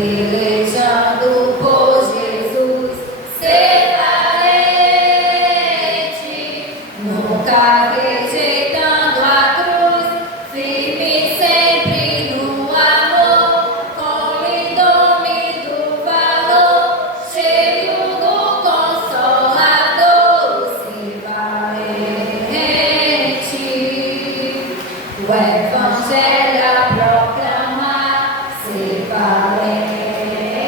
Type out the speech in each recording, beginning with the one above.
pelejando por Jesus, ser valente, nunca rejeitando a cruz, firme sempre no amor, com indome do valor, cheio do Consolador, ser valente. O Evangelho a proclamar, ser valente.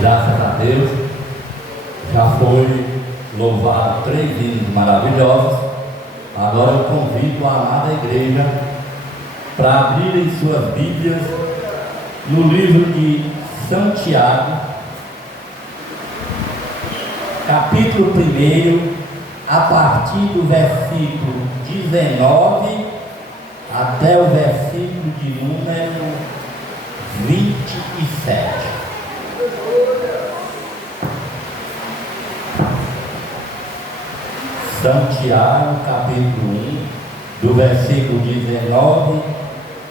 Graças a Deus, já foi louvado 3 hinos maravilhosos. Agora eu convido a amada igreja para abrirem suas Bíblias no livro de Santiago, capítulo 1, a partir do versículo 19 até o versículo de número 27. Santiago, capítulo 1, do versículo 19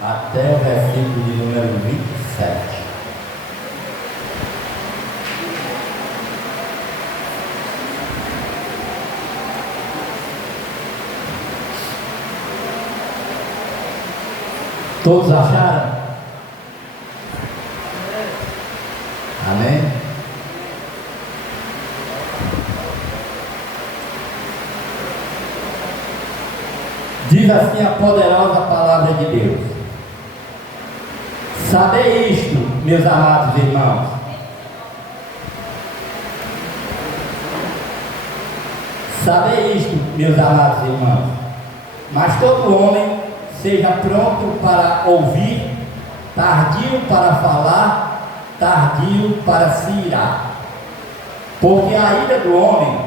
até o versículo de número 27. Todos acharam? Amém? Diz assim a poderosa palavra de Deus: sabei isto, meus amados irmãos, sabei isto, meus amados irmãos, mas todo homem seja pronto para ouvir, tardio para falar, tardio para se irar, porque a ira do homem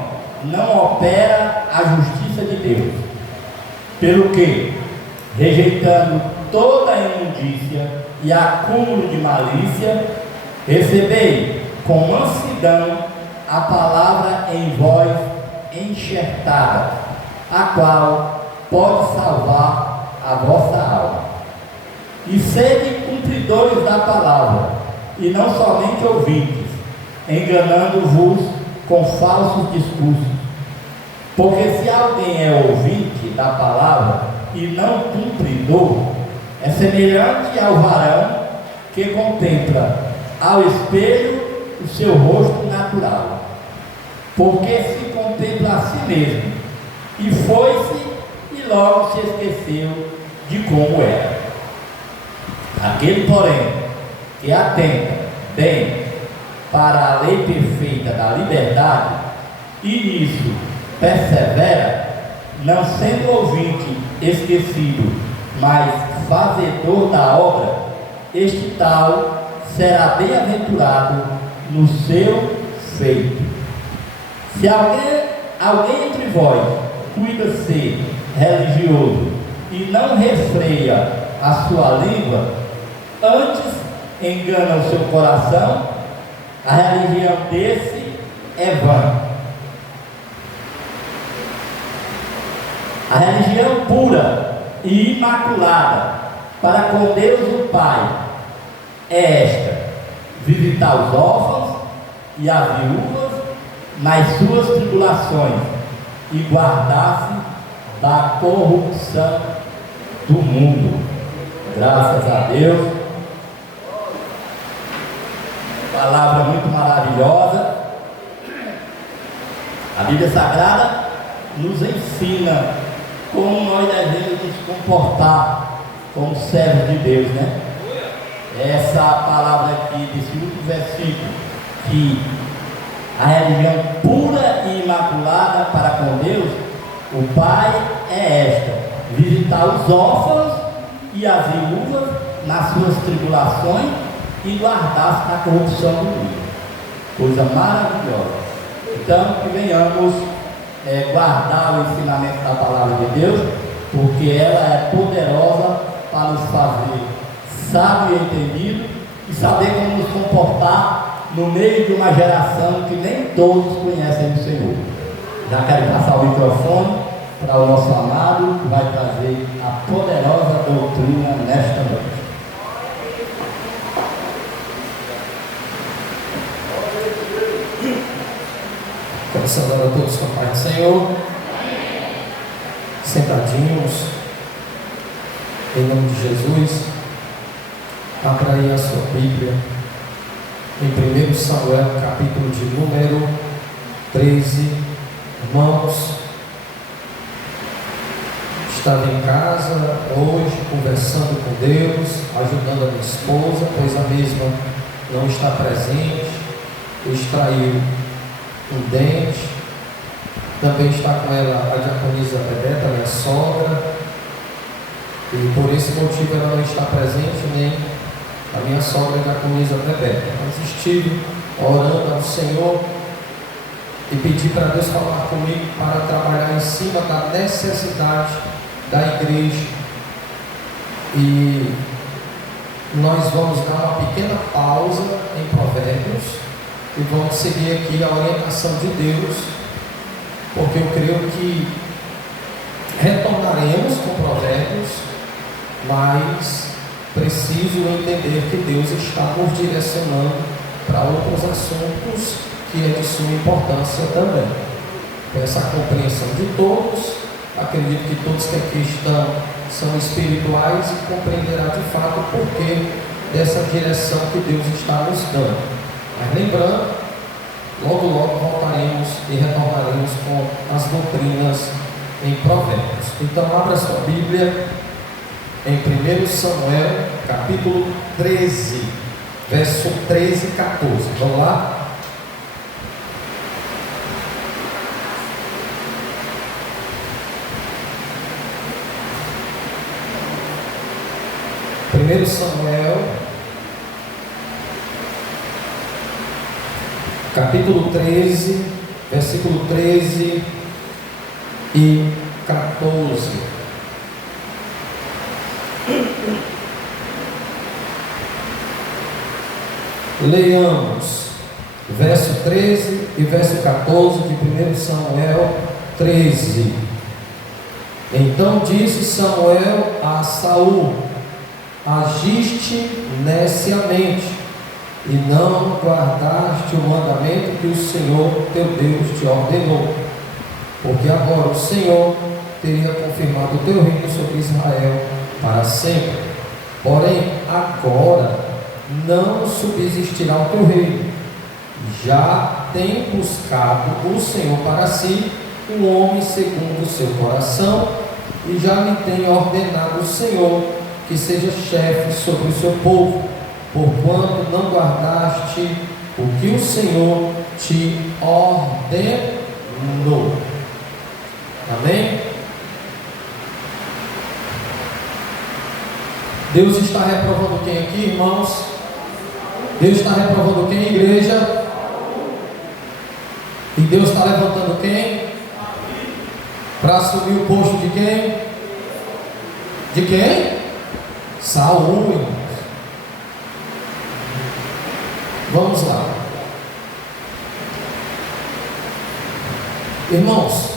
não opera a justiça de Deus. Pelo que, rejeitando toda a imundícia e acúmulo de malícia, recebei com mansidão a palavra em vós enxertada, a qual pode salvar a vossa alma. E sede cumpridores da palavra, e não somente ouvintes, enganando-vos com falsos discursos. Porque se alguém é ouvinte da palavra e não cumpridor, é semelhante ao varão que contempla ao espelho o seu rosto natural, porque se contempla a si mesmo, e foi-se e logo se esqueceu de como era. Aquele, porém, que atenta bem para a lei perfeita da liberdade, e nisso persevera, não sendo ouvinte esquecido, mas fazedor da obra, este tal será bem-aventurado no seu feito. Se alguém entre vós cuida ser religioso e não refreia a sua língua, antes engana o seu coração, a religião desse é vã. A religião pura e imaculada para com Deus o Pai é esta: visitar os órfãos e as viúvas nas suas tribulações e guardar-se da corrupção do mundo. Graças a Deus. Palavra muito maravilhosa. A Bíblia Sagrada nos ensina como nós devemos nos comportar como servos de Deus, né? Essa palavra aqui desse último versículo, que a religião pura e imaculada para com Deus o Pai é esta: visitar os órfãos e as viúvas nas suas tribulações e guardar-se da corrupção do mundo. Coisa maravilhosa. Então, que venhamos guardar o ensinamento da palavra de Deus, porque ela é poderosa para nos fazer sábio e entendido e saber como nos comportar no meio de uma geração que nem todos conhecem o Senhor. Já quero passar o microfone para o nosso amado, que vai trazer a poderosa doutrina nesta noite. Quero saudar a todos com a paz do Senhor. Sentadinhos, em nome de Jesus. Abra aí a sua Bíblia em 1 Samuel, capítulo de número 13. Irmãos, estava em casa hoje conversando com Deus, ajudando a minha esposa, pois a mesma não está presente. extraiu um dente. Também está com ela a diaconisa Bebeta, minha sogra. E por esse motivo ela não está presente, nem a minha sogra e a diaconisa Bebeta. Mas estive orando ao Senhor e pedi para Deus falar comigo para trabalhar em cima da necessidade da igreja. E nós vamos dar uma pequena pausa em Provérbios e vamos seguir aqui a orientação de Deus, porque eu creio que retornaremos com Provérbios, mas preciso entender que Deus está nos direcionando para outros assuntos que é de suma importância também. Essa compreensão de todos, acredito que todos que aqui estão são espirituais e compreenderá de fato o porquê dessa direção que Deus está nos dando. Mas lembrando, logo logo voltaremos e retornaremos com as doutrinas em Provérbios. Então abra sua Bíblia em 1 Samuel, capítulo 13, verso 13 e 14. Vamos lá? Primeiro Samuel, capítulo 13, versículo 13 e 14. Leiamos verso 13 e verso 14 de 1 Samuel 13. Então disse Samuel a Saul: agiste neciamente e não guardaste o mandamento que o Senhor teu Deus te ordenou, porque agora o Senhor teria confirmado o teu reino sobre Israel para sempre. Porém agora não subsistirá o teu reino. Já tem buscado o Senhor para si um homem segundo o seu coração, e já lhe tem ordenado o Senhor que seja chefe sobre o seu povo, porquanto não guardaste o que o Senhor te ordenou. Amém? Deus está reprovando quem aqui, irmãos? Deus está reprovando quem, igreja? E Deus está levantando quem? Para assumir o posto de quem? De quem? Saul, irmãos. Vamos lá. Irmãos,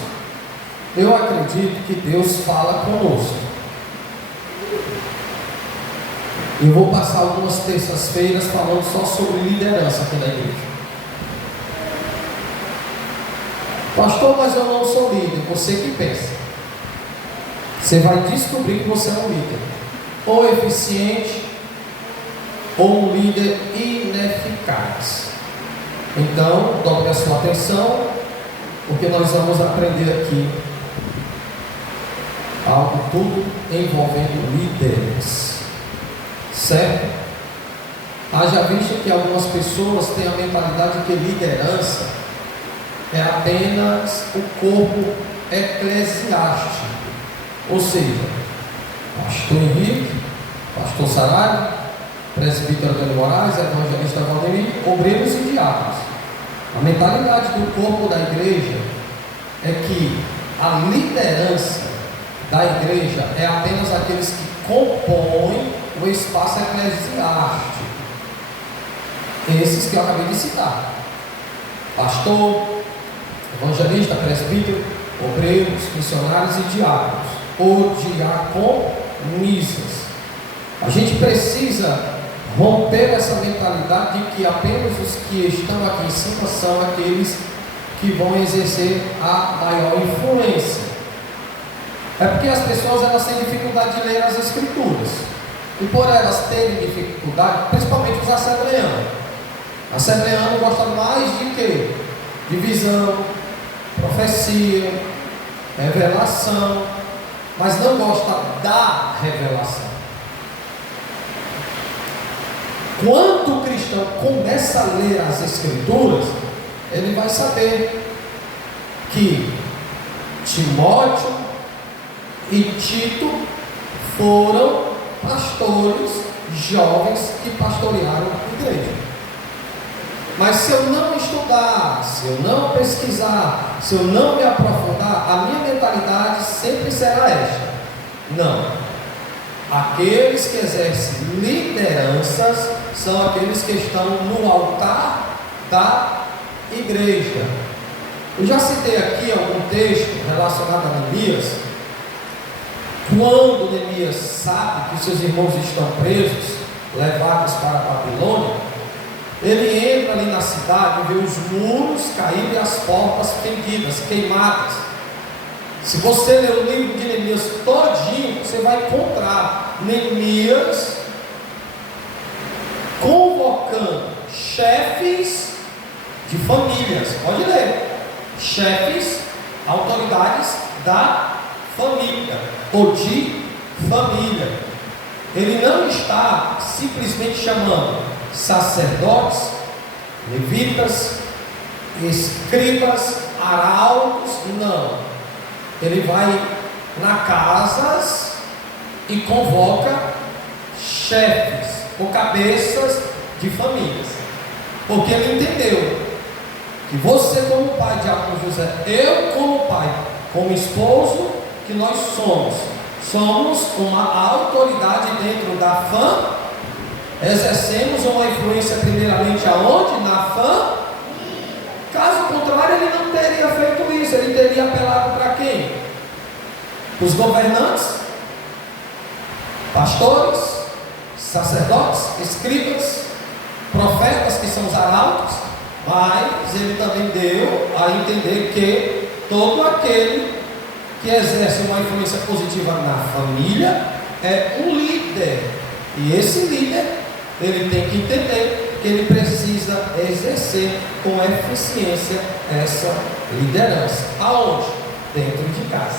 eu acredito que Deus fala conosco. Eu vou passar algumas terças-feiras falando só sobre liderança aqui na igreja. Pastor, mas eu não sou líder. Você que pensa. Você vai descobrir que você é um líder, ou eficiente, ou um líder ineficaz. Então, dobre a sua atenção, porque nós vamos aprender aqui algo tudo envolvendo líderes. Certo? Haja visto que algumas pessoas têm a mentalidade de que liderança é apenas o corpo eclesiástico, ou seja, pastor Henrique, pastor Sarai, presbítero Antônio Moraes, evangelista Valdemir, obreiros e diáconos. A mentalidade do corpo da igreja é que a liderança da igreja é apenas aqueles que compõem o espaço eclesiástico, esses que eu acabei de citar: pastor, evangelista, presbítero, obreiros, missionários e diáconos, ou diaconisas. A gente precisa romper essa mentalidade de que apenas os que estão aqui em cima são aqueles que vão exercer a maior influência. É porque as pessoas elas têm dificuldade de ler as escrituras. E por elas terem dificuldade, principalmente os assembleanos. Assembleano gosta mais de quê? De visão, profecia, revelação, mas não gosta da revelação. Quando o cristão começa começa a ler as Escrituras, ele vai saber que Timóteo e Tito foram pastores jovens que pastorearam a igreja. Mas se eu não estudar, se eu não pesquisar, se eu não me aprofundar, a minha mentalidade sempre será esta: não, aqueles que exercem lideranças são aqueles que estão no altar da igreja. Eu já citei aqui algum texto relacionado a Neemias. Quando Neemias sabe que seus irmãos estão presos, levados para a Babilônia, ele entra ali na cidade e vê os muros caídos e as portas fendidas, queimadas. Se você ler o livro de Neemias todinho, você vai encontrar Neemias convocando chefes de famílias. Pode ler. Chefes, autoridades da família ou de família. Ele não está simplesmente chamando sacerdotes, levitas, escribas, arautos, não. Ele vai nas casas e convoca chefes ou cabeças de famílias, porque ele entendeu que você como pai, diácono José, eu como pai, como esposo que nós somos uma autoridade dentro da família. Exercemos uma influência primeiramente aonde? Na família. Caso contrário, ele não teria feito isso. Ele teria apelado para quem? Os governantes, pastores, sacerdotes, escribas, profetas, que são os arautos. Mas ele também deu a entender que todo aquele que exerce uma influência positiva na família é um líder. E esse líder, ele tem que entender que ele precisa exercer com eficiência essa liderança. Aonde? Dentro de casa.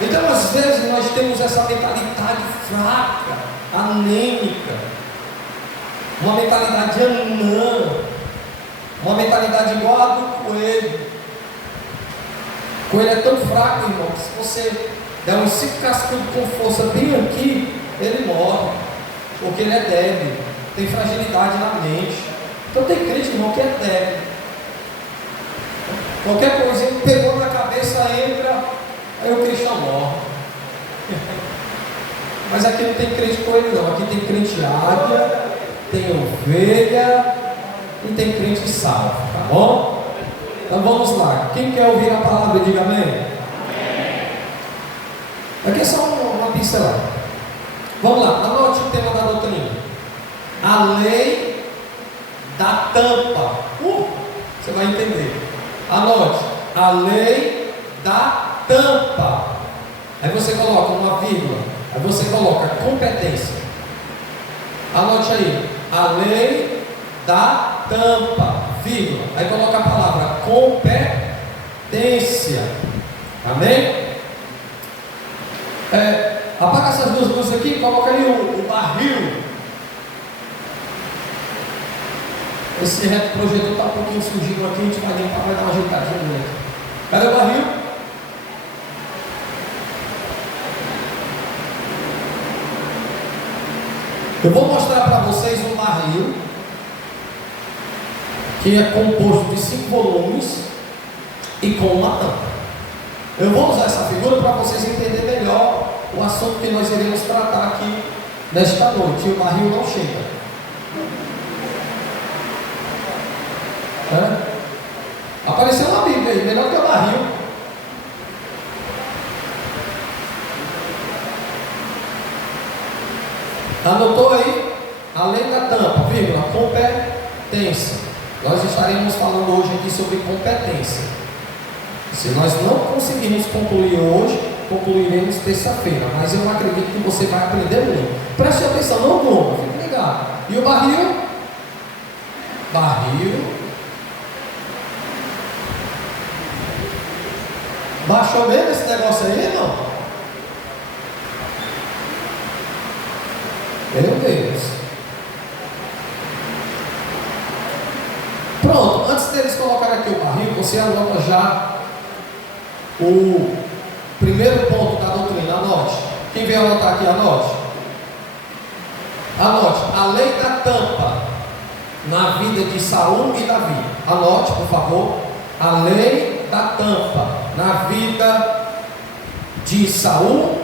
Então, às vezes, nós temos essa mentalidade fraca, anêmica, uma mentalidade anã, uma mentalidade igual a do coelho. O coelho é tão fraco, irmão, que se você der uns 5 cascudos com força bem aqui, ele morre, porque ele é débil, tem fragilidade na mente. Então tem crente, irmão, que é débil. Qualquer coisinha pegou na cabeça, entra, aí o cristão morre. Mas aqui não tem crente coelho não, aqui tem crente águia, tem ovelha e tem crente salvo, tá bom? Então vamos lá, quem quer ouvir a palavra, diga amém. Aqui é só uma pincelada. Vamos lá, anote o tema da doutrina: a lei da tampa. Você vai entender. Anote, a lei da tampa. Aí você coloca uma vírgula, aí você coloca competência. Anote aí, a lei da tampa, vírgula, aí coloca a palavra competência. Amém? Apaga essas duas luzes aqui, coloca aí o barril. Esse retroprojetor está um pouquinho surgindo aqui, a gente vai limpar, vai dar uma ajeitadinha nele. Cadê o barril? Eu vou mostrar para vocês um barril que é composto de 5 volumes e com uma tampa. Eu vou usar essa figura para vocês entenderem melhor o assunto que nós iremos tratar aqui nesta noite. E o barril não chega. Apareceu uma Bíblia aí, melhor que o barril. Anotou aí? Além da tampa, vírgula, competência. Nós estaremos falando hoje aqui sobre competência. Se nós não conseguirmos concluir hoje, concluiremos terça-feira. Mas eu acredito que você vai aprender muito. Preste atenção, não durma, fique ligado. E o barril? Barril. Baixou mesmo esse negócio aí, não? Meu Deus. Pronto, antes deles colocarem aqui o barril, você anota já o primeiro ponto da doutrina. Anote. Quem vem anotar aqui, anote. Anote. A lei da tampa na vida de Saul e Davi. Anote, por favor. A lei da tampa na vida de Saul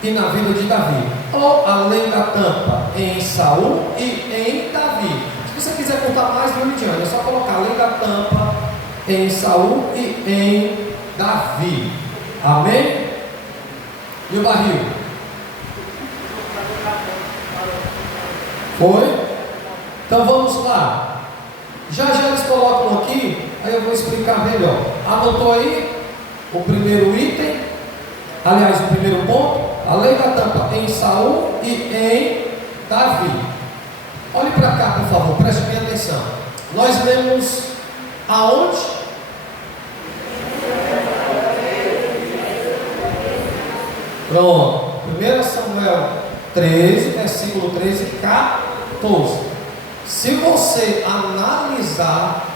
e na vida de Davi. Ou a lei da tampa em Saul e em Davi. Se você quiser contar mais, viu, Lidiane? É só colocar a lei da tampa em Saul e em Davi. Amém? E o barril? Foi? Então vamos lá. Já eles colocam aqui, aí eu vou explicar melhor. Anotou aí o primeiro item, aliás, o primeiro ponto, a lei da tampa em Saul e em Davi. Olhe para cá, por favor, preste bem atenção. Nós lemos aonde? Pronto. 1 Samuel 13, versículo 13 e 14. Se você analisar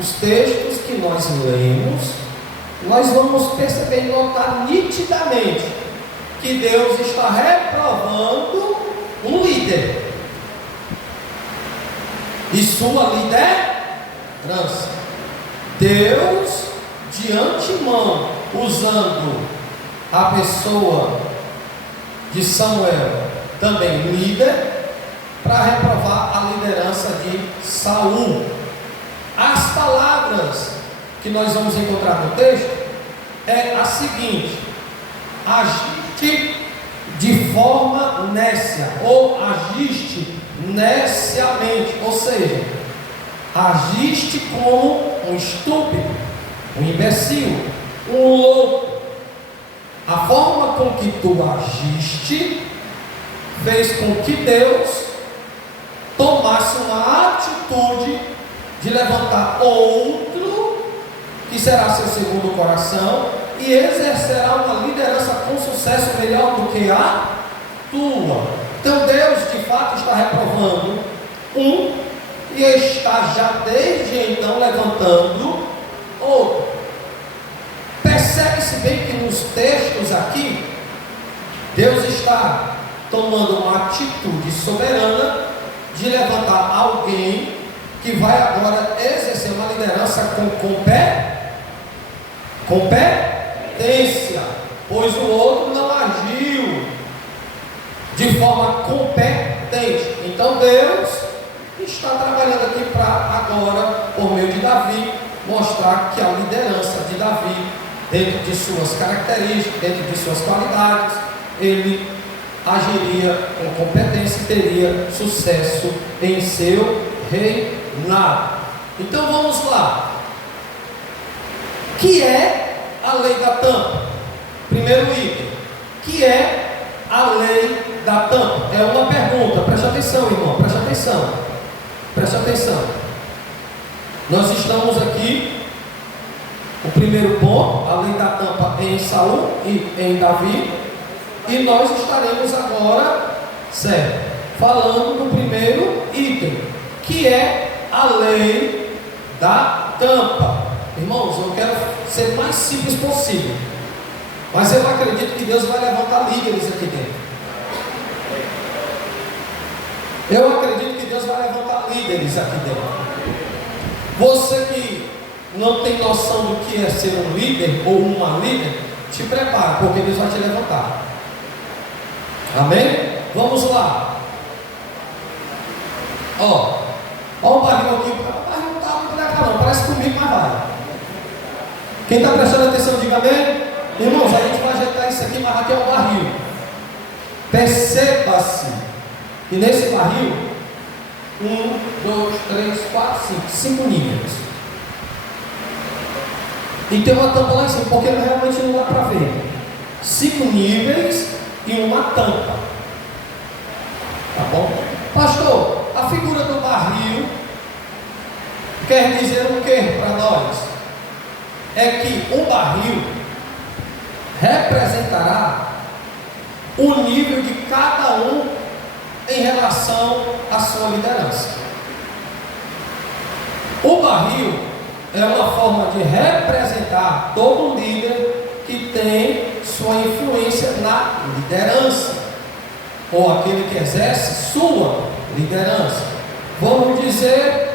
os textos que nós lemos, nós vamos perceber e notar nitidamente que Deus está reprovando um líder e sua liderança. Deus, de antemão, usando a pessoa de Samuel, também líder, para reprovar a liderança de Saul. As palavras que nós vamos encontrar no texto é a seguinte: agiste de forma nécia, ou agiste neciamente, ou seja, agiste como um estúpido, um imbecil, um louco. A forma com que tu agiste fez com que Deus tomasse uma atitude de levantar outro, que será seu segundo coração, e exercerá uma liderança com sucesso melhor do que a tua. Então Deus de fato está reprovando um e está já desde então levantando outro. Percebe-se bem que nos textos aqui, Deus está tomando uma atitude soberana de levantar alguém que vai agora exercer uma liderança com competência, pois o outro não agiu de forma competente. Então Deus está trabalhando aqui para agora, por meio de Davi, mostrar que a liderança de Davi, dentro de suas características, dentro de suas qualidades, ele agiria com competência e teria sucesso em seu reinado. Então vamos lá. Que é a lei da tampa? Primeiro item. Que é a lei da tampa? É uma pergunta. Preste atenção, irmão. Preste atenção. Preste atenção. Nós estamos aqui. O primeiro ponto, a lei da tampa em Saul e em Davi. E nós estaremos agora, certo, falando do primeiro item, que é a lei da tampa. Irmãos, eu quero ser mais simples possível, mas eu acredito que Deus vai levantar líderes aqui dentro. Eu acredito que Deus vai levantar líderes aqui dentro. Você que não tem noção do que é ser um líder ou uma líder, te prepara, porque Deus vai te levantar. Amém? Vamos lá. Ó o barril aqui. O barril não está muito legal não, parece comigo, mas vai. Quem está prestando atenção, diga amém. Irmãos, a gente vai ajeitar isso aqui, mas aqui é o barril. Perceba-se que nesse barril 1, 2, 3, 4, 5 níveis. E tem uma tampa lá em cima, porque realmente não dá para ver. 5 níveis e uma tampa. Tá bom? Pastor, a figura do barril quer dizer o que para nós? É que o barril representará o nível de cada um em relação à sua liderança. O barril é uma forma de representar todo líder que tem sua influência na liderança, ou aquele que exerce sua liderança. Vamos dizer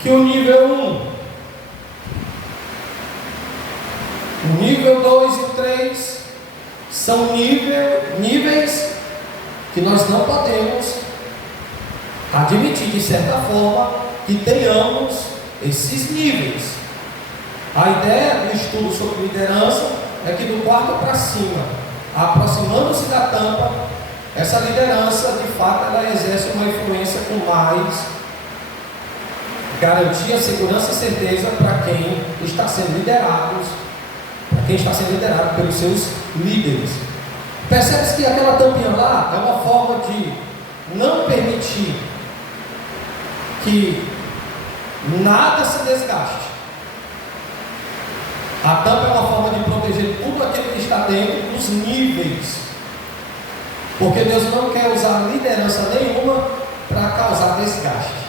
que o nível 1, o nível 2 e o 3 são níveis que nós não podemos admitir, de certa forma, que tenhamos esses níveis. A ideia do estudo sobre liderança é que do quarto para cima, aproximando-se da tampa, essa liderança, de fato, ela exerce uma influência com mais garantia, segurança e certeza para quem está sendo liderado, pelos seus líderes. Percebe-se que aquela tampinha lá é uma forma de não permitir que nada se desgaste. A tampa é uma forma de proteger tudo aquilo que está dentro dos níveis, porque Deus não quer usar liderança nenhuma para causar desgaste.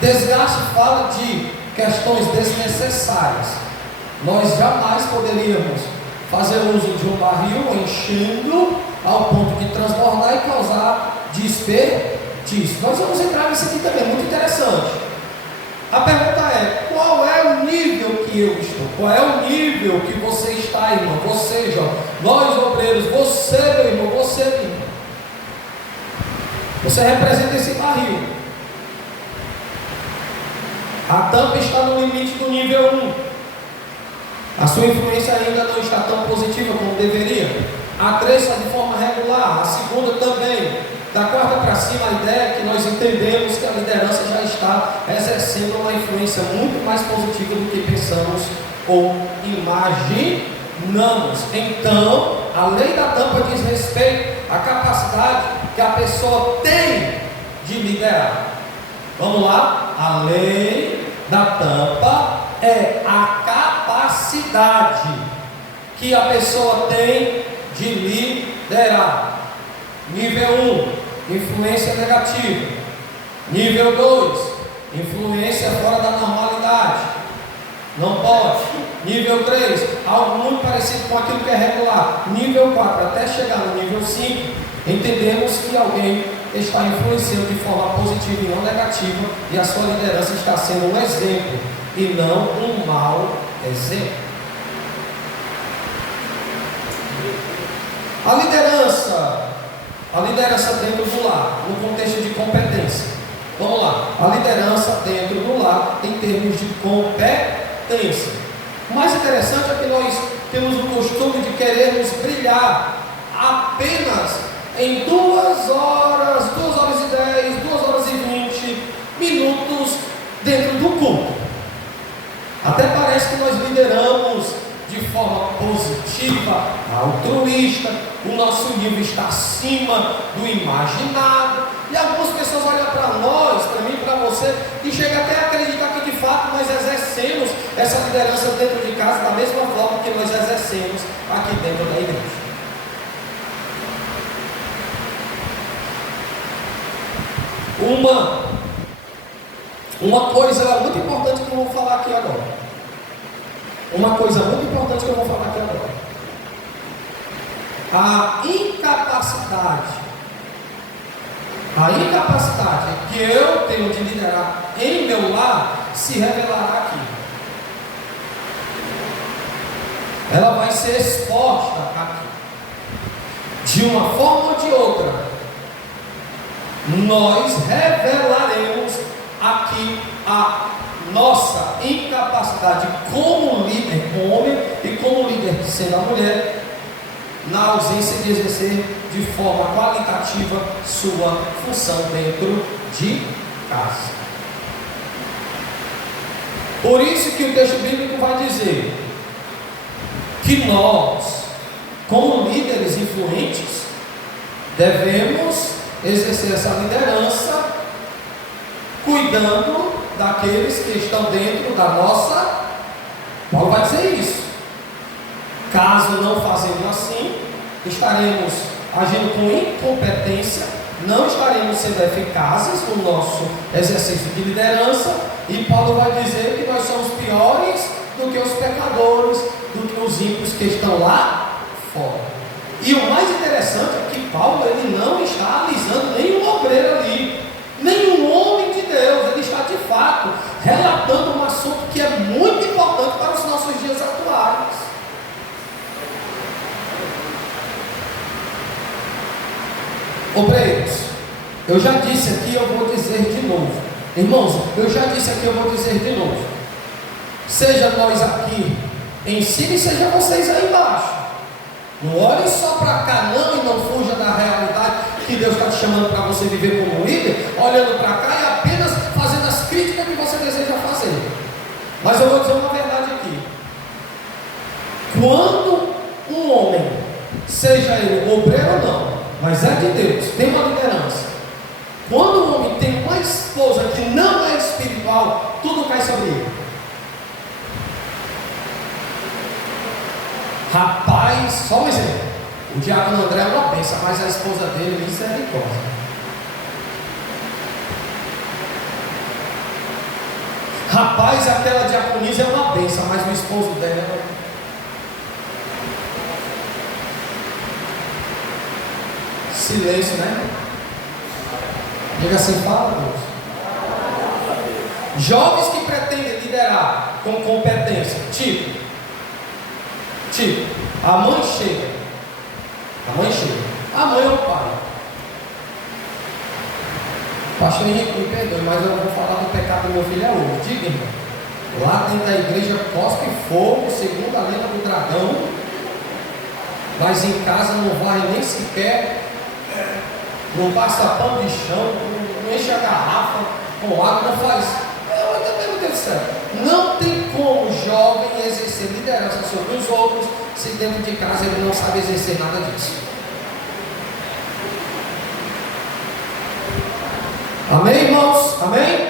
Desgaste fala de questões desnecessárias. Nós jamais poderíamos fazer uso de um barril enchendo ao ponto de transbordar e causar desperdício. Nós vamos entrar nisso aqui também, muito interessante. A pergunta é: qual é o nível que eu estou? Qual é o nível que você está, irmão? Você, João, nós obreiros, você, meu irmão, você, minha irmã. Você representa esse barril. A tampa está no limite do nível 1. A sua influência ainda não está tão positiva como deveria. A 3 está de forma regular, a segunda também. Da quarta para cima, a ideia é que nós entendemos que a liderança já está exercendo uma influência muito mais positiva do que pensamos ou imaginamos. Então, a lei da tampa diz respeito à capacidade que a pessoa tem de liderar. Vamos lá? A lei da tampa é a capacidade que a pessoa tem de liderar. Nível 1, influência negativa. Nível 2, influência fora da normalidade. Não pode. Nível 3, algo muito parecido com aquilo que é regular. Nível 4, até chegar no nível 5, entendemos que alguém está influenciando de forma positiva e não negativa, e a sua liderança está sendo um exemplo e não um mau exemplo. A liderança dentro do lar, no contexto de competência. Vamos lá, a liderança dentro do lar em termos de competência. O mais interessante é que nós temos o costume de querermos brilhar apenas em 2 horas, 2 horas e 10, 2 horas e 20 minutos dentro do culto. Até parece que nós lideramos de forma positiva, altruísta, o nosso nível está acima do imaginado, e algumas pessoas olham para nós, para mim, para você, e chegam até a acreditar que de fato nós exercemos essa liderança dentro de casa da mesma forma que nós exercemos aqui dentro da igreja. Uma coisa muito importante que eu vou falar aqui agora. A incapacidade que eu tenho de liderar em meu lar se revelará aqui. Ela vai ser exposta aqui. De uma forma ou de outra, nós revelaremos aqui a nossa incapacidade como líder homem e como líder sendo a mulher, na ausência de exercer de forma qualitativa sua função dentro de casa. Por isso que o texto bíblico vai dizer que nós, como líderes influentes, devemos exercer essa liderança cuidando daqueles que estão dentro da nossa. Paulo vai dizer isso. Caso não fazendo assim, estaremos agindo com incompetência não estaremos sendo eficazes no nosso exercício de liderança, e Paulo vai dizer que nós somos piores do que os pecadores, do que os ímpios que estão lá fora. E o mais interessante é que Paulo, ele não está alisando nenhum obreiro ali, nenhum homem de Deus. Ele está de fato relatando um assunto que é muito importante para os nossos dias atuais. Obreiros, eu já disse aqui, eu vou dizer de novo. Irmãos, eu já disse aqui, eu vou dizer de novo. Seja nós aqui em cima e seja vocês aí embaixo. Não olhe só para cá não, e não fuja da realidade que Deus está te chamando para você viver como líder, olhando para cá e apenas fazendo as críticas que você deseja fazer. Mas eu vou dizer uma verdade aqui. Quando um homem, seja ele obreiro ou não, mas é de Deus, tem uma liderança. Quando o homem tem uma esposa que não é espiritual, tudo cai sobre ele. Rapaz, só um exemplo. O diácono André é uma bênção, mas a esposa dele, misericórdia. Rapaz, aquela diaconisa é uma bênção, mas o esposo dela. Silêncio, né? Diga assim, fala, Deus. Jovens que pretendem liderar com competência, tipo, a mãe chega, a mãe é o pai. Pastor Henrique, me perdoe, mas eu não vou falar do pecado do meu filho hoje. Diga, irmão, lá dentro da igreja cospe fogo, segundo a lenda do dragão, mas em casa não vai nem sequer, não passa pano de chão, não enche a garrafa com água, não faz. Meu Deus do céu, não tem como jovem exercer liderança sobre os outros se dentro de casa ele não sabe exercer nada disso. Amém, irmãos? Amém?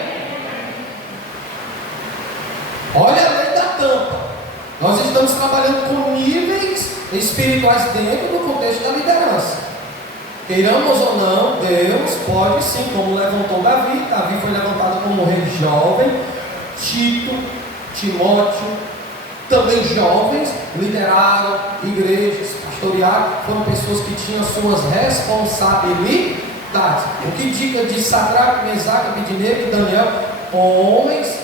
Olha a lei da tampa. Nós estamos trabalhando com níveis espirituais dentro do contexto da liderança. Queiramos ou não, Deus pode sim, como levantou Davi. Davi foi levantado como rei jovem. Tito, Timóteo, também jovens, lideraram igrejas, pastorearam, foram pessoas que tinham suas responsabilidades. O que diga de Sadraque, Mesaque, Abednego e Daniel, homens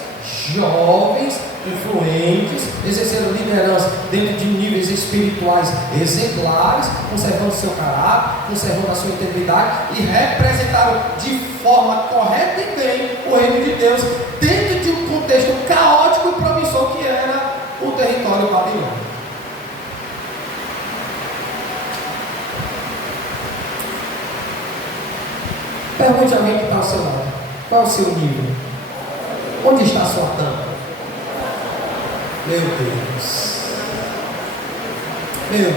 jovens, influentes, exerceram liderança dentro de níveis espirituais exemplares, conservando seu caráter, conservando a sua integridade e representaram de forma correta e bem o reino de Deus dentro de um contexto caótico e promissor que era o território babilônico. Pergunte a alguém que está ao seu lado: qual é o seu nível? Onde está a sua tampa? Meu Deus, meu